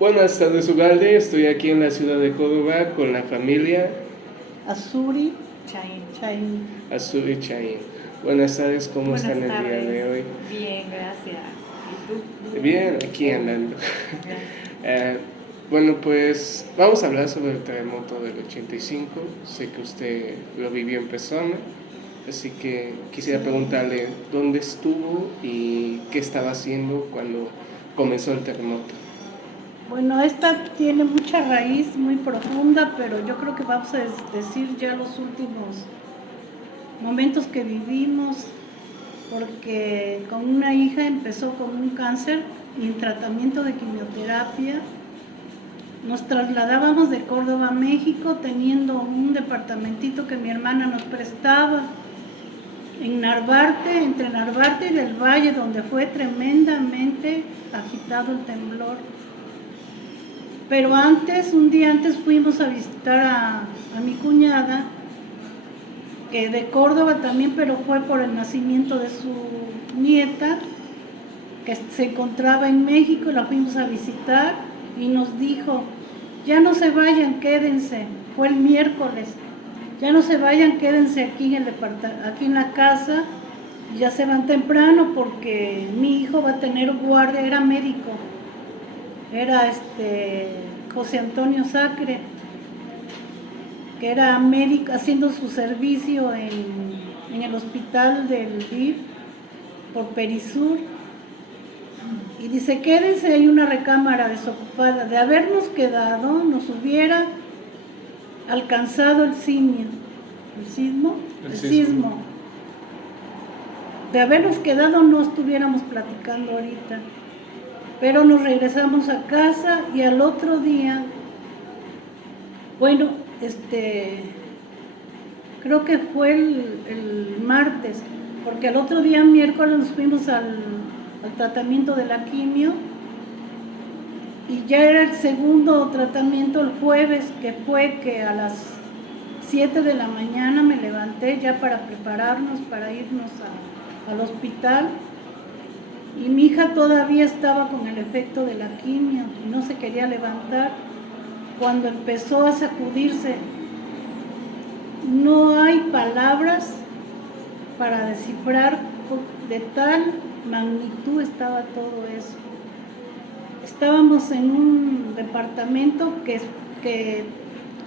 Buenas tardes, Ugalde. Estoy aquí en la ciudad de Córdoba con la familia Azuri Chain. Azuri Chain. Buenas tardes, ¿cómo Buenas están el tardes. día de hoy? Bien, gracias. ¿Y tú? Bien, aquí andando. Bueno, pues vamos a hablar sobre el terremoto del 85. Sé que usted lo vivió en persona, así que quisiera preguntarle dónde estuvo y qué estaba haciendo cuando comenzó el terremoto. Bueno, esta tiene mucha raíz muy profunda, pero yo creo que vamos a decir ya los últimos momentos que vivimos, porque con una hija empezó con un cáncer y en tratamiento de quimioterapia. Nos trasladábamos de Córdoba a México teniendo un departamentito que mi hermana nos prestaba en Narvarte, entre Narvarte y del Valle, donde fue tremendamente agitado el temblor. Pero un día antes fuimos a visitar a mi cuñada, que de Córdoba también, pero fue por el nacimiento de su nieta, que se encontraba en México, y la fuimos a visitar y nos dijo, ya no se vayan, quédense. Fue el miércoles, ya no se vayan, quédense aquí aquí en la casa, ya se van temprano porque mi hijo va a tener guardia, era médico. Era José Antonio Sacre, que era médico haciendo su servicio en el hospital del DIF por Perisur. Y dice, quédense, hay una recámara desocupada. De habernos quedado, nos hubiera alcanzado el sismo. De habernos quedado no estuviéramos platicando ahorita. Pero nos regresamos a casa y al otro día, bueno, creo que fue el martes, porque al otro día, miércoles, nos fuimos al tratamiento de la quimio y ya era el segundo tratamiento el jueves, que fue que a las 7 de la mañana me levanté ya para prepararnos para irnos al hospital. Y mi hija todavía estaba con el efecto de la quimio y no se quería levantar. Cuando empezó a sacudirse, no hay palabras para descifrar de tal magnitud estaba todo eso. Estábamos en un departamento que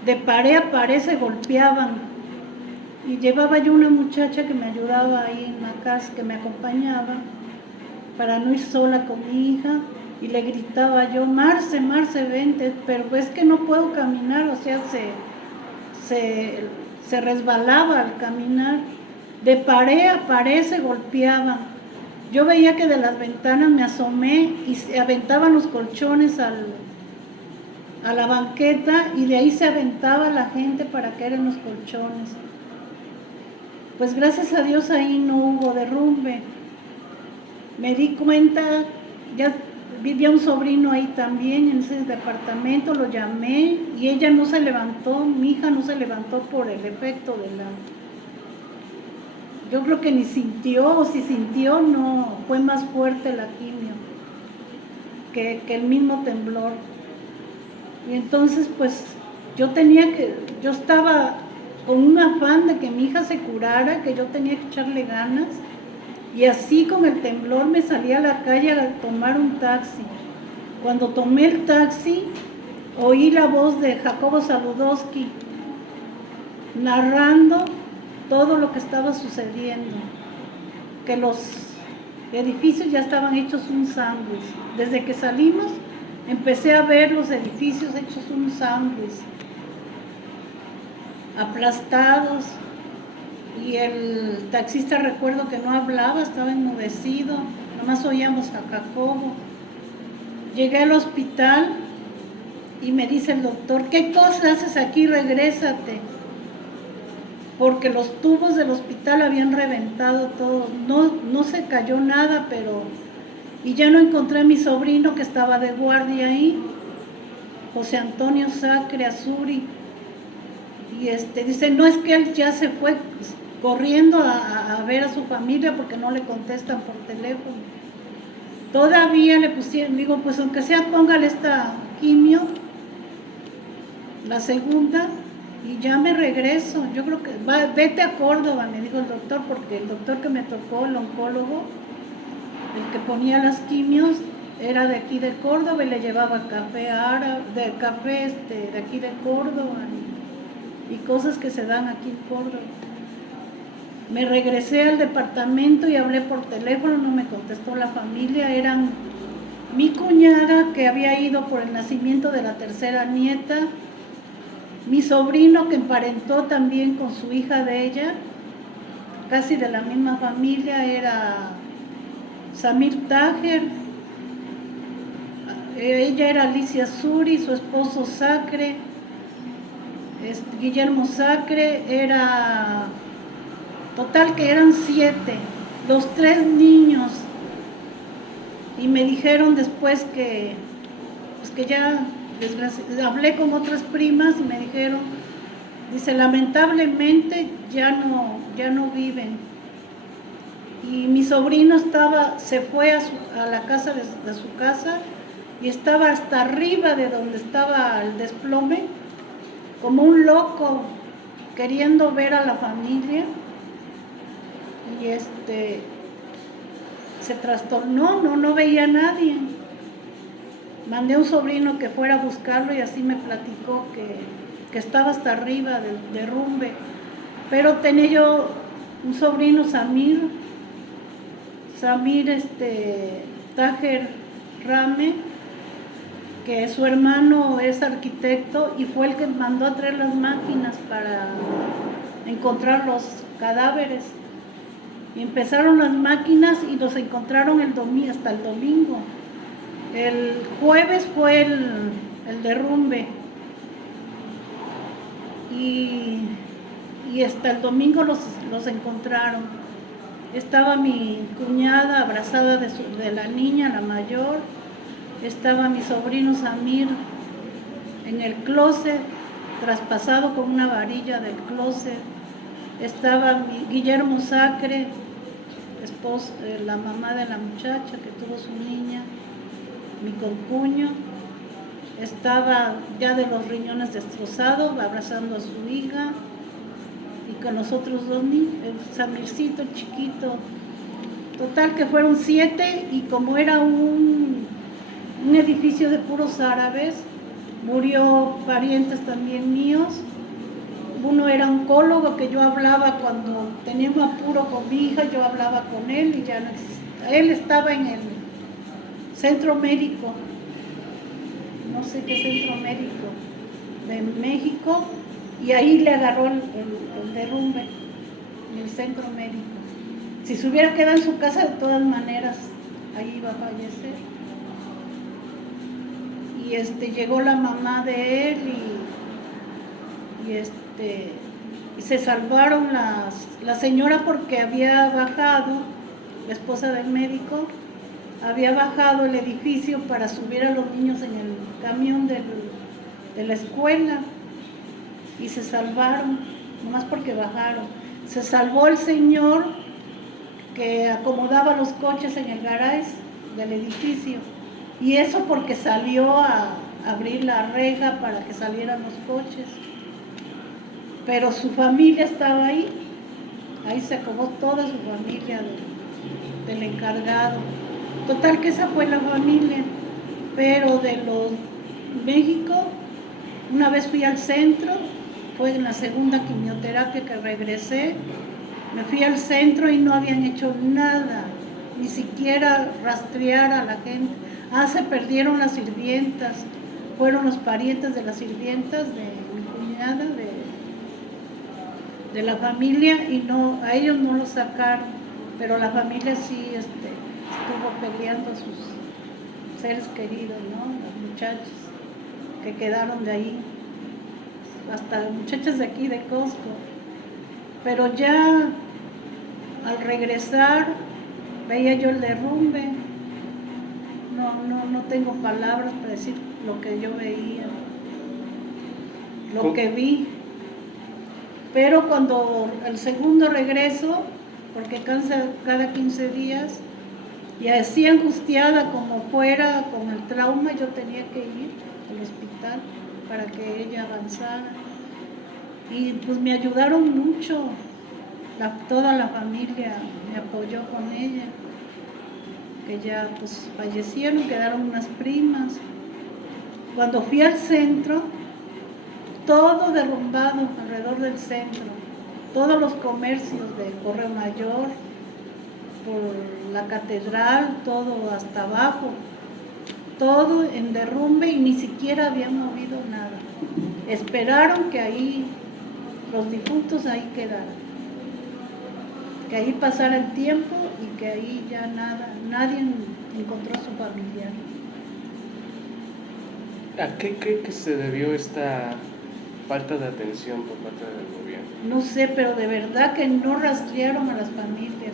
de pared a pared se golpeaban y llevaba yo una muchacha que me ayudaba ahí en la casa, que me acompañaba, para no ir sola con mi hija, y le gritaba yo, Marce, vente, pero es que no puedo caminar, o sea, se resbalaba al caminar, de pared a pared se golpeaba. Yo veía que de las ventanas me asomé y se aventaban los colchones a la banqueta y de ahí se aventaba la gente para caer en los colchones. Pues gracias a Dios ahí no hubo derrumbe. Me di cuenta, ya vivía un sobrino ahí también en ese departamento, lo llamé y ella no se levantó, mi hija no se levantó por el efecto de la... Yo creo que ni sintió, o si sintió, no, fue más fuerte la quimio que el mismo temblor. Y entonces pues yo estaba con un afán de que mi hija se curara, que yo tenía que echarle ganas. Y así con el temblor me salí a la calle a tomar un taxi. Cuando tomé el taxi, oí la voz de Jacobo Saludowski narrando todo lo que estaba sucediendo, que los edificios ya estaban hechos un sándwich. Desde que salimos, empecé a ver los edificios hechos un sándwich, aplastados. Y el taxista, recuerdo que no hablaba, estaba enmudecido, nomás oíamos a Jacobo. Llegué al hospital y me dice el doctor, ¿qué cosa haces aquí? Regrésate. Porque los tubos del hospital habían reventado todos, no se cayó nada, pero... Y ya no encontré a mi sobrino que estaba de guardia ahí, José Antonio Sacre Azuri. Y dice, no, es que él ya se fue corriendo a ver a su familia porque no le contestan por teléfono. Todavía le pusieron, digo, pues aunque sea póngale esta quimio, la segunda, y ya me regreso. Yo creo que vete a Córdoba, me dijo el doctor, porque el doctor que me tocó, el oncólogo, el que ponía las quimios, era de aquí de Córdoba y le llevaba café árabe, de aquí de Córdoba y cosas que se dan aquí en Córdoba. Me regresé al departamento y hablé por teléfono, no me contestó la familia, eran mi cuñada que había ido por el nacimiento de la tercera nieta, mi sobrino que emparentó también con su hija de ella, casi de la misma familia, era Samir Tajer, ella era Alicia Suri, su esposo Sacre, Guillermo Sacre, era, total que eran 7, los 3 niños, y me dijeron después que, pues que ya, hablé con otras primas y me dijeron, dice, lamentablemente ya no viven. Y mi sobrino se fue a la casa de su casa y estaba hasta arriba de donde estaba el desplome, como un loco, queriendo ver a la familia. Y se trastornó, no veía a nadie. Mandé a un sobrino que fuera a buscarlo y así me platicó que estaba hasta arriba del derrumbe. Pero tenía yo un sobrino, Samir Tajer Rame, que su hermano es arquitecto y fue el que mandó a traer las máquinas para encontrar los cadáveres. Y empezaron las máquinas y los encontraron hasta el domingo. El jueves fue el derrumbe y hasta el domingo los encontraron. Estaba mi cuñada abrazada de la niña, la mayor. Estaba mi sobrino Samir en el closet, traspasado con una varilla del closet. Estaba Guillermo Sacre, la mamá de la muchacha que tuvo su niña, mi concuño. Estaba ya de los riñones destrozados, abrazando a su hija, y con los otros 2 niños, el Samircito, el chiquito. Total que fueron 7, y como era un edificio de puros árabes, murió parientes también míos. Uno era oncólogo, que yo hablaba cuando tenía un apuro con mi hija, yo hablaba con él y ya no existía. Él estaba en el centro médico, no sé qué centro médico de México, y ahí le agarró el derrumbe en el centro médico. Si se hubiera quedado en su casa, de todas maneras ahí iba a fallecer. Y llegó la mamá de él y se salvaron la señora, porque había bajado, la esposa del médico, había bajado el edificio para subir a los niños en el camión de la escuela, y se salvaron, nomás porque bajaron. Se salvó el señor que acomodaba los coches en el garage del edificio, y eso porque salió a abrir la reja para que salieran los coches. Pero su familia estaba ahí se acabó toda su familia del encargado. Total que esa fue la familia. Pero de los México, una vez fui al centro, fue en la segunda quimioterapia que regresé, me fui al centro y no habían hecho nada, ni siquiera rastrear a la gente. Se perdieron las sirvientas, fueron los parientes de las sirvientas de mi cuñada, de la familia, y a ellos no los sacaron, pero la familia sí estuvo peleando a sus seres queridos, ¿no? Los muchachos que quedaron de ahí, hasta muchachas de aquí de Costco. Pero ya al regresar veía yo el derrumbe. No tengo palabras para decir lo que yo veía, lo que vi. Pero cuando el segundo regreso, porque cada 15 días, y así angustiada como fuera, con el trauma, yo tenía que ir. al hospital para que ella avanzara. Y pues me ayudaron mucho, toda la familia me apoyó con ella, que ya pues fallecieron, quedaron unas primas. Cuando fui al centro, todo derrumbado alrededor del centro, todos los comercios de Correo Mayor, por la catedral, todo hasta abajo, todo en derrumbe y ni siquiera habían movido nada. Esperaron que ahí los difuntos ahí quedaran, que ahí pasara el tiempo y que ahí ya nadie encontró a su familiar. ¿A qué cree que se debió esta falta de atención por parte del gobierno? No sé, pero de verdad que no rastrearon a las familias.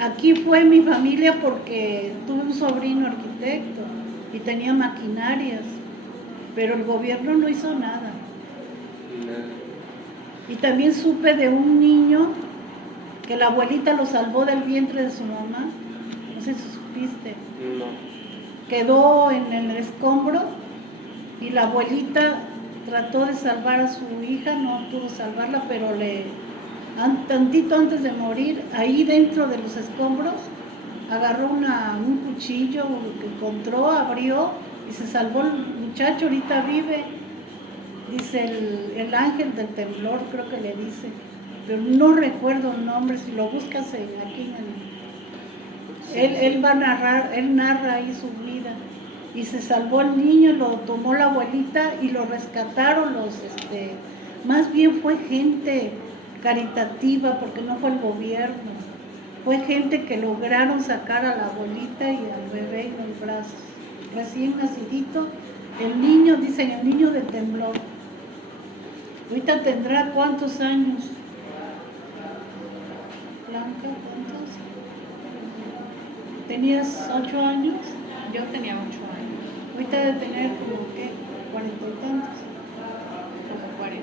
Aquí fue mi familia porque tuve un sobrino arquitecto y tenía maquinarias, pero el gobierno no hizo nada. Y también supe de un niño que la abuelita lo salvó del vientre de su mamá, no sé si supiste. No. Quedó en el escombro y la abuelita trató de salvar a su hija, no pudo salvarla, pero tantito antes de morir, ahí dentro de los escombros, agarró un cuchillo que encontró, abrió y se salvó el muchacho, ahorita vive, dice el ángel del temblor, creo que le dice, pero no recuerdo el nombre, si lo buscas aquí él va a narrar, él narra ahí su vida. Y se salvó el niño, lo tomó la abuelita y lo rescataron más bien fue gente caritativa, porque no fue el gobierno, fue gente que lograron sacar a la abuelita y al bebé en los brazos, recién nacidito, el niño, dicen el niño del temblor. Ahorita tendrá ¿cuántos años? Blanca, ¿cuántos? ¿Tenías 8 años? Yo tenía 8 años. Ahorita debe tener como, ¿qué? 40 y tantos. Como 40.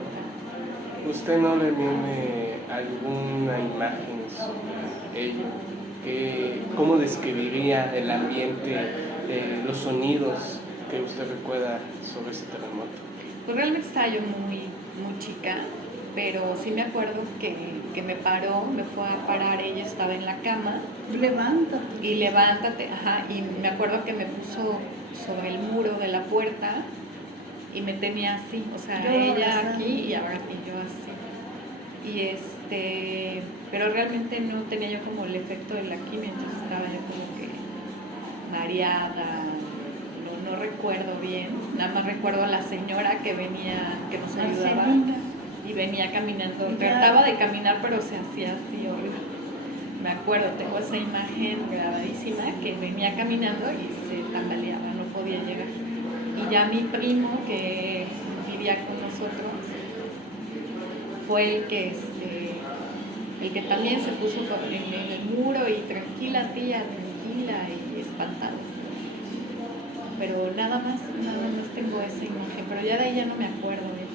¿Usted no le viene alguna imagen sobre ello? ¿Cómo describiría el ambiente, los sonidos que usted recuerda sobre ese terremoto? Pues realmente estaba yo muy chica, pero sí me acuerdo que me paró, me fue a parar, ella estaba en la cama. Levántate. Y levántate, ajá, y me acuerdo que me puso sobre el muro de la puerta y me tenía así, o sea, yo ella abrazando. aquí y yo así. Y pero realmente no tenía yo como el efecto de la quimio, entonces estaba yo como que mareada, no recuerdo bien, nada más recuerdo a la señora que venía, que nos ayudaba y venía caminando, trataba de caminar pero se hacía así horrible. Me acuerdo, tengo esa imagen grabadísima que venía caminando y se tambaleaba, no podía llegar. Y ya mi primo que vivía con nosotros fue el que también se puso en el muro y tranquila tía, tranquila y espantado. Pero nada más tengo esa imagen, pero ya de ahí ya no me acuerdo bien.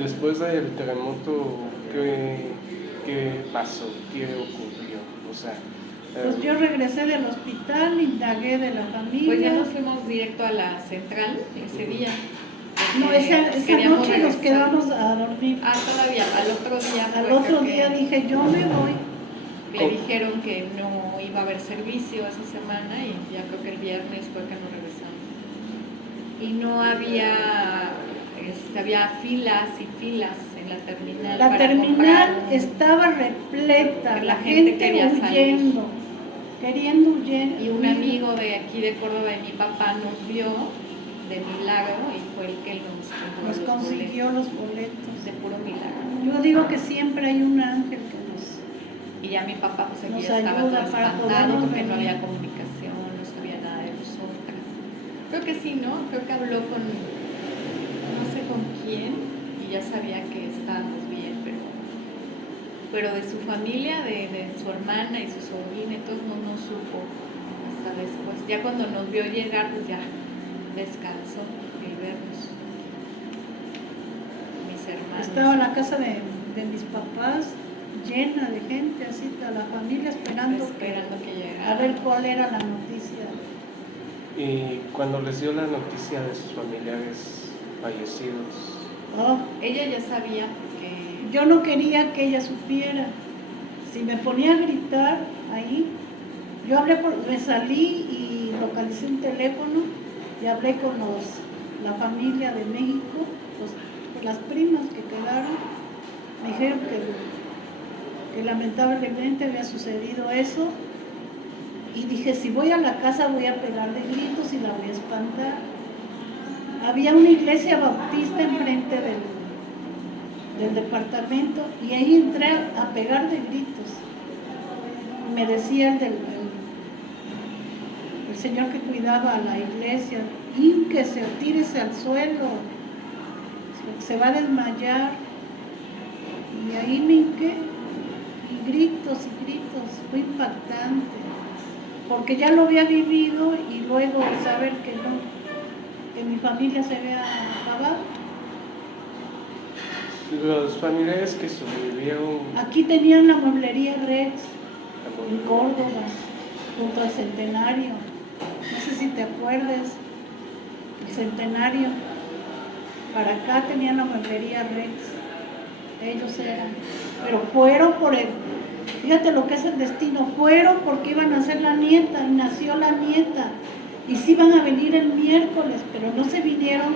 Después del terremoto, ¿qué pasó? ¿Qué ocurrió? O sea, Pues yo regresé del hospital, indagué de la familia. Pues ya nos fuimos directo a la central ese día. No, esa noche nos quedamos a dormir. Ah, todavía, al otro día. Al otro día dije, yo me voy. Le dijeron que no iba a haber servicio esa semana y ya creo que el viernes fue que nos regresamos. Y no había, había filas y filas en la terminal. La terminal estaba repleta, la gente huyendo, queriendo huir. Y un amigo de aquí de Córdoba de mi papá nos vio de milagro y fue el que nos consiguió los boletos. De puro milagro. Yo digo que siempre hay un ángel que nos... Y ya mi papá pues aquí nos ya estaba todo ayuda para espantado podernos porque venir. no había comunicación, no sabía nada de nosotras. Creo que sí, ¿no? Creo que habló con no sé con quién y ya sabía que estábamos bien, pero de su familia, de su hermana y su sobrina y todo no supo hasta después. Ya cuando nos vio llegar pues ya descansó el vernos. Mis hermanos. Estaba la casa de mis papás llena de gente, así, toda la familia esperando que llegara. a ver cuál era la noticia. Y cuando les dio la noticia de sus familiares fallecidos, Oh, Ella ya sabía que... yo no quería que ella supiera. Si me ponía a gritar ahí, yo me salí y localicé un teléfono y hablé con la familia de México, las primas que quedaron. Me dijeron que lamentablemente había sucedido eso. Y dije, si voy a la casa voy a pegar de gritos y la voy a espantar. Había una iglesia bautista enfrente del departamento y ahí entré a pegar de gritos. Me decía el señor que cuidaba a la iglesia, ínquese o tírese al suelo, se va a desmayar. Y ahí me hinqué, y gritos, fue impactante, porque ya lo había vivido y luego saber que no, que mi familia se había acabado. los familiares que sobrevivieron Aquí tenían la mueblería Rex en Córdoba, junto al Centenario. No sé si te acuerdas, el Centenario. Para acá tenían la mueblería Rex. Ellos eran. Pero fueron fíjate lo que es el destino, fueron porque iban a ser la nieta, y nació la nieta. Y sí iban a venir el miércoles, pero no se vinieron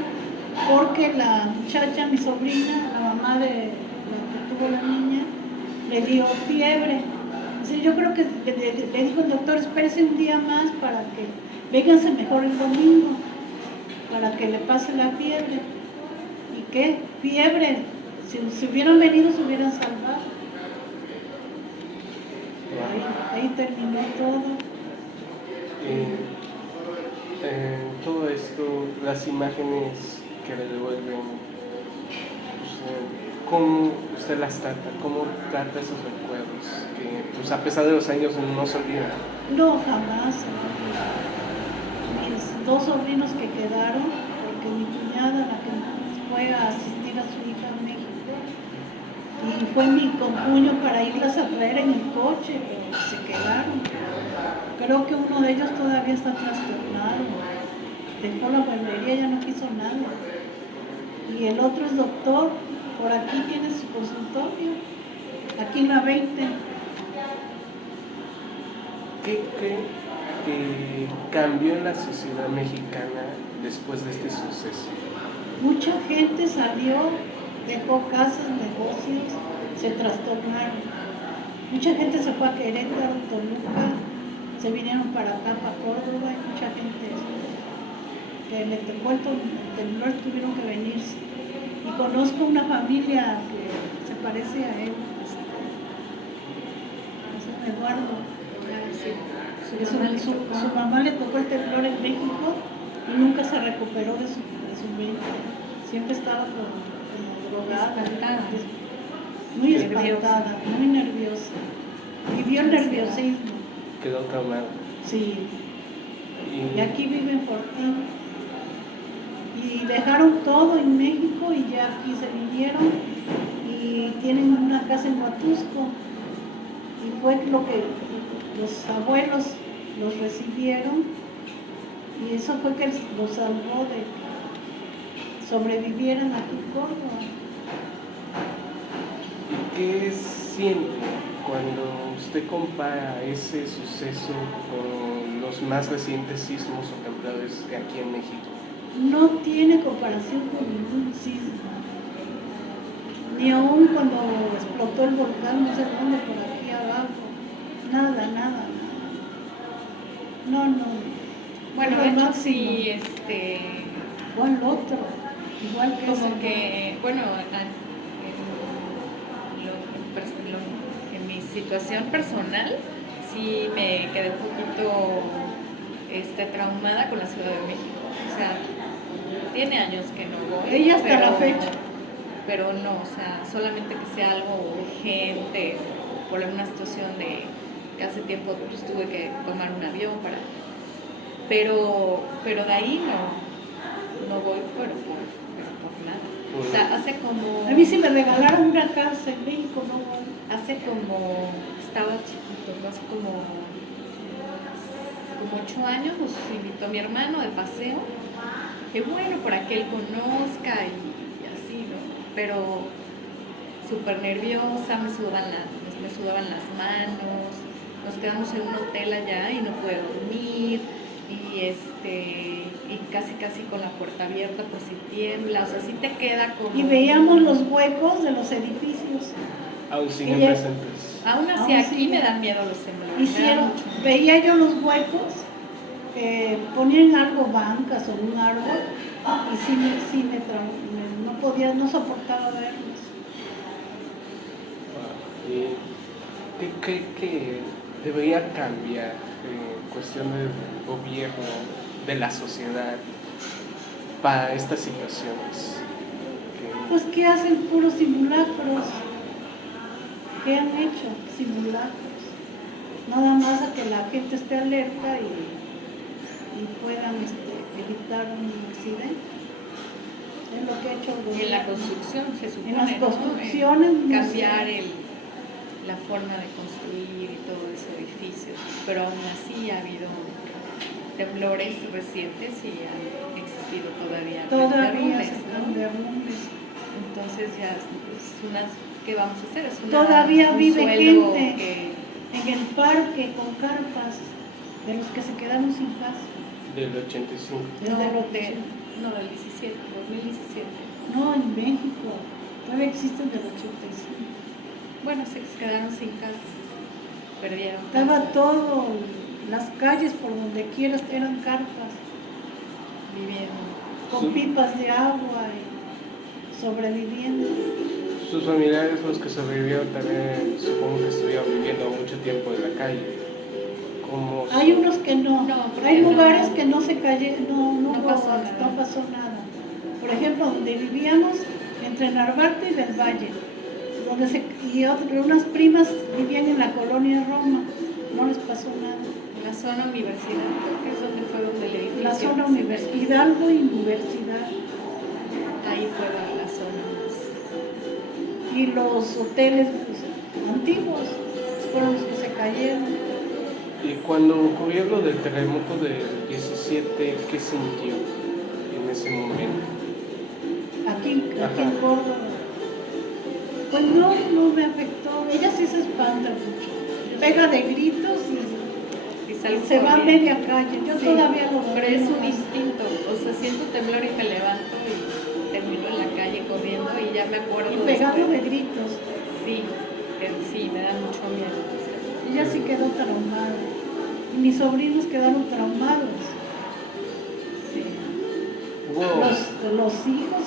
porque la muchacha, mi sobrina, la mamá de la que tuvo la niña, le dio fiebre. Entonces yo creo que le dijo el doctor, espérese un día más para que vénganse mejor el domingo, para que le pase la fiebre. ¿Y qué? Fiebre. Si hubieran venido, se hubieran salvado. Ahí terminó todo. Todo esto, las imágenes que le devuelven, ¿cómo usted las trata? ¿Cómo trata esos recuerdos? Que pues, a pesar de los años no se olvidan. No, jamás. Mis dos sobrinos que quedaron, porque mi cuñada, la que fue a asistir a su hija a México, y fue mi concuño para irlas a traer en el coche, pero se quedaron. Creo que uno de ellos todavía está trastornado. Dejó la mueblería, ya no quiso nada. Y el otro es doctor, por aquí tiene su consultorio, aquí en la 20. ¿Qué cree que cambió en la sociedad mexicana después de este suceso? Mucha gente salió, dejó casas, negocios, se trastornaron. Mucha gente se fue a Querétaro, Toluca, se vinieron para acá, para Córdoba, y mucha gente que le tocó el temblor tuvieron que venirse. Y conozco una familia que se parece a él, es Eduardo. Su mamá le tocó el temblor en México y nunca se recuperó de su mente. Siempre estaba como drogada, muy espantada, muy nerviosa. Vivió el nerviosismo. Quedó traumado. Sí. Y aquí viven por ti. Y dejaron todo en México y ya aquí se vinieron y tienen una casa en Huatusco. Y fue lo que los abuelos los recibieron y eso fue que los salvó de que sobrevivieran aquí en Córdoba. ¿Y qué siente cuando usted compara ese suceso con los más recientes sismos o temblores de aquí en México? No tiene comparación con ningún sismo. Ni aún cuando explotó el volcán, no sé dónde, por aquí abajo. Nada. No. Bueno, de hecho sí, Igual otro, igual que como ese. que, bueno, en mi situación personal, sí me quedé un poquito traumada con la Ciudad de México. O sea, tiene años que no voy. Ella hasta la fecha. Pero no, o sea, solamente que sea algo urgente o por una situación de que hace tiempo pues, tuve que tomar un avión para... Pero de ahí no voy, pero por nada. O sea, hace como... A mí si me regalaron una casa en México, no voy. Hace como... Estaba chiquito, ¿no? Hace como como 8 años, nos invitó a mi hermano de paseo. Que bueno, para que él conozca y así, ¿no? Pero súper nerviosa, me sudaban las manos, nos quedamos en un hotel allá y no pude dormir, y casi con la puerta abierta por si tiembla, o sea, sí te queda como... Y veíamos los huecos de los edificios. Aún siguen presentes. Aún así, Aún aquí sí. me dan miedo los temblores. Veía yo los huecos, ponían algo, bancas o un árbol, y sí no podía, no soportaba verlos. ¿Y qué cree que debería cambiar en cuestión del gobierno, de la sociedad, para estas situaciones? Pues que hacen puros simulacros. ¿Qué han hecho? Simulacros. Nada más a que la gente esté alerta y puedan evitar un accidente. Es lo que ha hecho el Y en la gobierno. construcción se supone, En las ¿no? construcciones, no Cambiar sé. la forma de construir y todo ese edificio, pero aún así ha habido temblores recientes y han existido todavía Todavía derrumbes, se ¿no? dan derrumbes. Entonces ya ¿qué vamos a hacer? Todavía un vive sueldo gente en el parque con carpas, de los que se quedaron sin casa. Del 85. Desde el del 2017. No, en México. Todavía existen del 85. Bueno, se quedaron sin casa, perdieron Estaba casa, todo, las calles por donde quieras eran carpas, viviendo. con pipas de agua y sobreviviendo. Sus familiares, los que sobrevivieron, también supongo que estuvieron viviendo mucho tiempo en la calle. Hay unos que no, hay lugares que no se cayeron, no pasó nada. Por ejemplo, donde vivíamos, entre Narvarte y del Valle, unas primas vivían en la colonia Roma, no les pasó nada. La zona universidad, que es donde fue donde el edificio. La zona universidad, Hidalgo y Universidad. Ahí fue la zona más. Y los hoteles antiguos fueron los que se cayeron. Y cuando ocurrió lo del terremoto del 17, ¿qué sintió en ese momento? Aquí en Córdoba. Pues no me afectó. Ella sí se espanta mucho. Pega de gritos y se va a media calle. Yo todavía lo veo. Pero es un instinto. O sea, siento temblor y me levanto y termino en la calle corriendo y ya me acuerdo. Y pegado de gritos. Sí, me da mucho miedo. Ella sí quedó traumada. Y mis sobrinos quedaron traumados. Sí. Wow. Los hijos,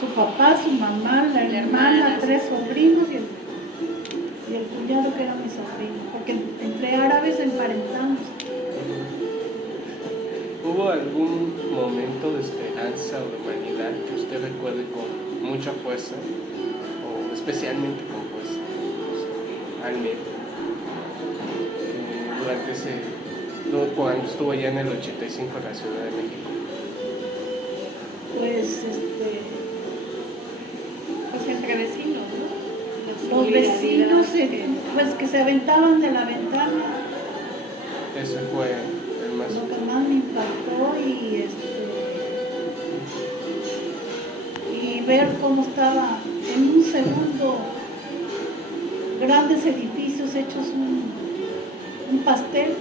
su papá, su mamá, la hermana, 3 sobrinos y el cuñado que era mi sobrino. Porque entre árabes emparentamos. ¿Hubo algún momento de esperanza o de humanidad que usted recuerde con mucha fuerza, o especialmente con fuerza, cuando estuvo allá en el 85 en la Ciudad de México? Pues entre vecinos, ¿no? los vecinos pues que se aventaban de la ventana. Ese fue el más... Lo que más me impactó y ver cómo estaba en un segundo grandes edificios hechos un pastel.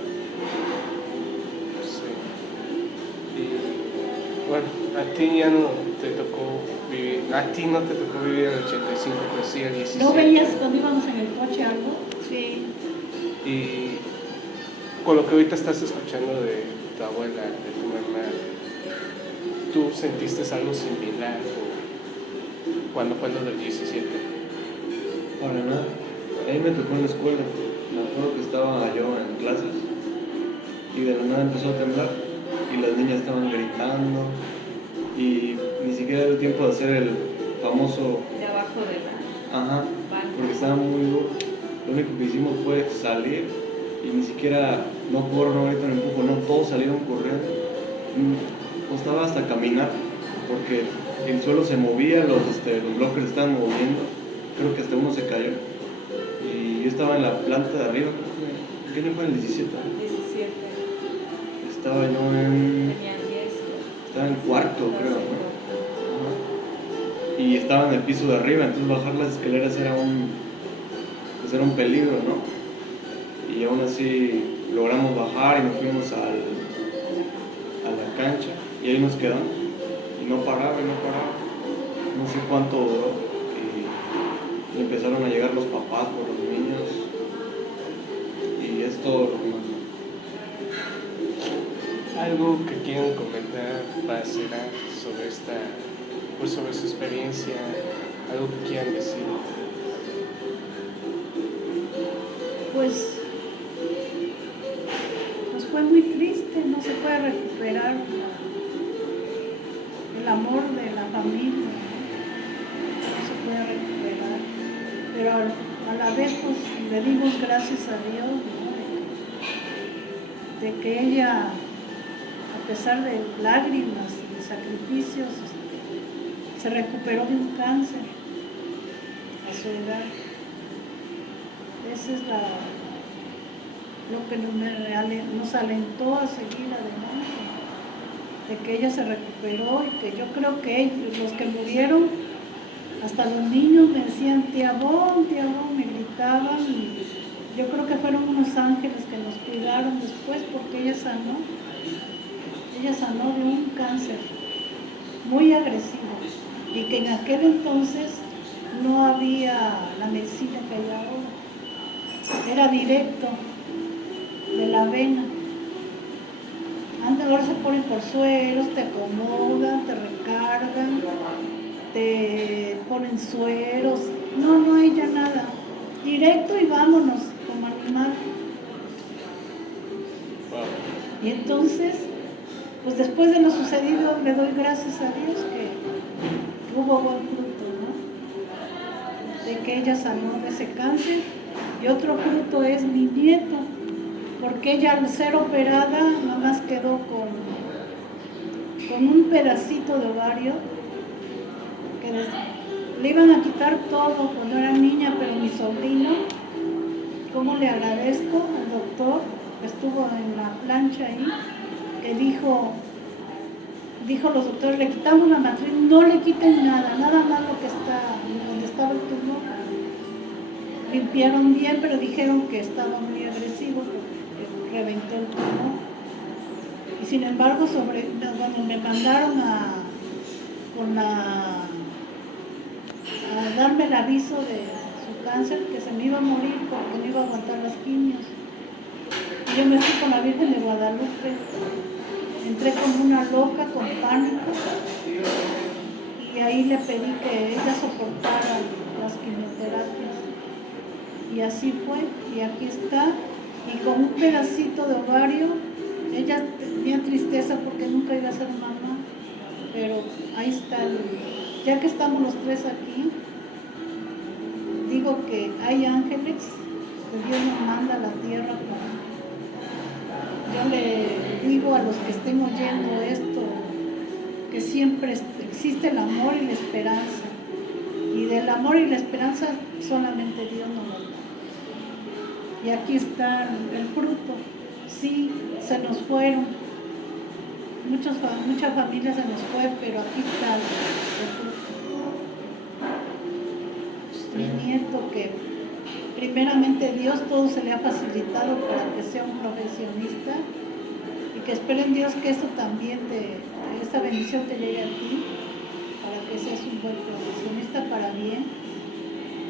Sí. Y bueno, a ti ya no te tocó vivir, el 85, pero sí el 17. ¿No veías cuando íbamos en el coche algo? Sí. Y con lo que ahorita estás escuchando de tu abuela, de tu mamá, ¿tú sentiste algo similar cuando fue lo del 17? Para nada. A mí me tocó en la escuela. Me acuerdo que estaba yo en clases y de la nada empezó a temblar y las niñas estaban gritando y ni siquiera era el tiempo de hacer el famoso... De abajo de la... Ajá, porque estaba muy duro. Lo único que hicimos fue salir y ni siquiera, no corro, no ahorita no empujo, no, todos salieron corriendo. Costaba hasta caminar porque el suelo se movía, los bloques se estaban moviendo, creo que hasta uno se cayó. Y yo estaba en la planta de arriba, ¿qué no fue en el 17? 17. estaba yo en... Tenía 10. Estaba en cuarto, creo, ¿no? Ajá. Y estaba en el piso de arriba, entonces bajar las escaleras era pues era un peligro, ¿no? Y aún así logramos bajar y nos fuimos a la cancha y ahí nos quedamos. Y no paraba y no paraba. No sé cuánto duró. Y empezaron a llegar los papás por los niños. Y es todo lo que más. Algo que quieran comentar para cerrar sobre sobre su experiencia, algo que quieran decir. Pues fue muy triste, no se puede recuperar el amor de la familia, no se puede recuperar, pero a la vez pues le dimos gracias a Dios, ¿no? de que ella, a pesar de lágrimas y de sacrificios, se recuperó de un cáncer a su edad. Esa es lo que nos alentó a seguir adelante, de que ella se recuperó y que yo creo que ellos, los que murieron, hasta los niños me decían tía Bon, me gritaban, y yo creo que fueron unos ángeles que nos cuidaron después, porque ella sanó de un cáncer muy agresivo y que en aquel entonces no había la medicina que hay ahora, era directo de la vena. Antes, ahora se ponen por sueros, te acomodan, te recargan, te ponen sueros. No hay ya nada. Directo y vámonos, como animal. Y entonces, pues después de lo sucedido, le doy gracias a Dios que hubo buen fruto, ¿no? De que ella sanó de ese cáncer. Y otro fruto es mi nieto, porque ella al ser operada nada más quedó con un pedacito de ovario, que le iban a quitar todo cuando era niña, pero mi sobrino, cómo le agradezco al doctor que estuvo en la plancha ahí, que dijo los doctores, le quitamos la matriz, no le quiten nada más lo que está, donde estaba el tumor. Limpiaron bien, pero dijeron que estaba muy agresivo porque reventó el tumor. Y sin embargo, cuando me mandaron a darme el aviso de su cáncer, que se me iba a morir porque no iba a aguantar las quimios. Y yo me fui con la Virgen de Guadalupe, entré como una loca, con pánico, y ahí le pedí que ella soportara las quimioterapias. Y así fue, y aquí está, y con un pedacito de ovario. Ella tenía tristeza porque nunca iba a ser mamá, pero ahí está, ya que estamos los tres aquí, digo que hay ángeles que Dios nos manda a la tierra. Yo le digo a los que estén oyendo esto, que siempre existe el amor y la esperanza, y del amor y la esperanza solamente Dios nos lo da. Y aquí está el fruto. Sí, se nos fueron, muchas familias se nos fue, pero aquí está el fruto. Mi nieto, que primeramente Dios todo se le ha facilitado para que sea un profesionista, y que esperen Dios que eso también esa bendición te llegue a ti, para que seas un buen profesionista para bien,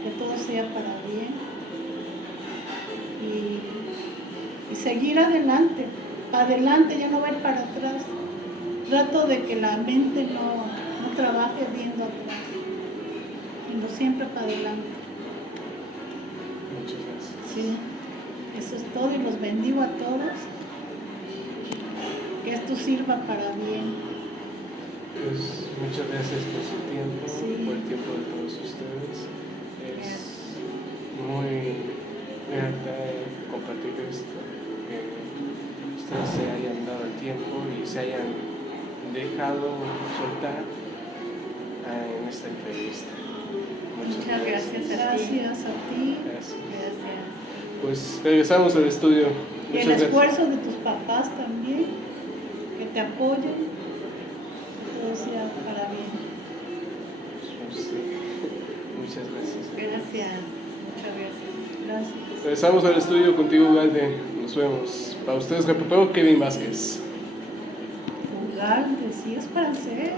que todo sea para bien. Y seguir adelante, ya no ver para atrás. Trato de que la mente no trabaje viendo atrás, sino siempre para adelante. Muchas gracias. Sí, eso es todo, y los bendigo a todos, que esto sirva para bien. Pues muchas gracias por su tiempo, Sí. por el tiempo de todos ustedes. Es muy grata compartir esto, que ustedes se hayan dado el tiempo y se hayan dejado soltar en esta entrevista. Muchas gracias a ti. Gracias a ti. Gracias. Gracias. Pues regresamos al estudio. Y el Muchas gracias. esfuerzo de tus papás también, que te apoyen, que todo sea para bien. Sí. Muchas gracias. Gracias, muchas gracias. Gracias. Regresamos al estudio contigo, Galde. Nos vemos. Para ustedes, reportero Kevin Vázquez. Ugalde, sí es francés.